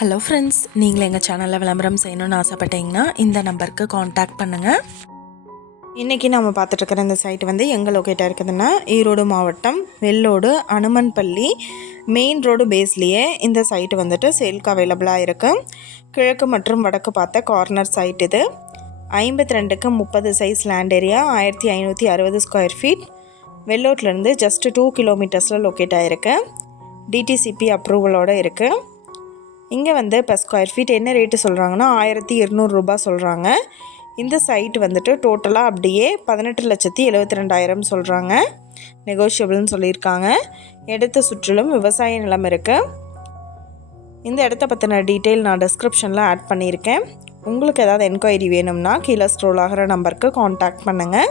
Hello friends நீங்கள் எங்கள் சேனலில் விளம்பரம் செய்யணும்னு ஆசைப்பட்டீங்கன்னா இந்த நம்பருக்கு காண்டாக்ட் பண்ணுங்கள் இன்றைக்கி நம்ம பார்த்துட்ருக்குற இந்த சைட் வந்து எங்கே லொக்கேட்டாக இருக்குதுன்னா ஈரோடு மாவட்டம் வெள்ளோடு அனுமன்பள்ளி மெயின் ரோடு பேஸ்லேயே இந்த சைட்டு வந்துட்டு சேல்க்கு அவைலபிளாக இருக்குது கிழக்கு மற்றும் வடக்கு பார்த்த கார்னர் சைட் இது. ஐம்பத்தி ரெண்டுக்கு முப்பது சைஸ் லேண்ட் ஏரியா ஆயிரத்தி ஐநூற்றி அறுபது ஸ்கொயர் ஃபீட் வெள்ளோட்லேருந்து ஜஸ்ட்டு டூ கிலோமீட்டர்ஸில் லொக்கேட் ஆகிருக்கு டிடிசிபி அப்ரூவலோடு இருக்குது இங்கே வந்து இப்போ ஸ்கொயர் ஃபீட் என்ன ரேட்டு சொல்கிறாங்கன்னா ஆயிரத்தி இரநூறுபா சொல்கிறாங்க இந்த சைட் வந்துட்டு டோட்டலாக அப்படியே பதினெட்டு லட்சத்தி எழுபத்தி ரெண்டாயிரம் சொல்கிறாங்க நெகோஷியபிள்னு சொல்லியிருக்காங்க. இடத்த சுற்றிலும் விவசாய நிலம் இருக்குது இந்த இடத்த பற்றின டீட்டெயில் நான் டிஸ்கிரிப்ஷனில் ஆட் பண்ணியிருக்கேன். உங்களுக்கு ஏதாவது என்கொயரி வேணும்னா கீழே ஸ்க்ரோல் ஆகிற நம்பருக்கு காண்டாக்ட் பண்ணுங்கள்